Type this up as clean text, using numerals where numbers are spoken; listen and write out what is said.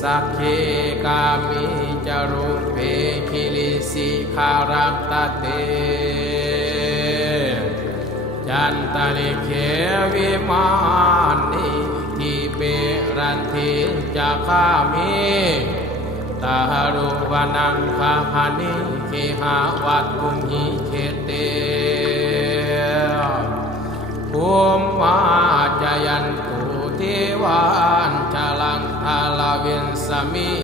สักเคกามิจารุเพคิลิสิขารัตตเตจันตลิเขวิมานิทิเปรันทิจักขามิตาหรุวนังคาหานิเคหาวัตถุหิเขเตภูมิมาจยันตุเทวานชลังทาลาเวนสมิ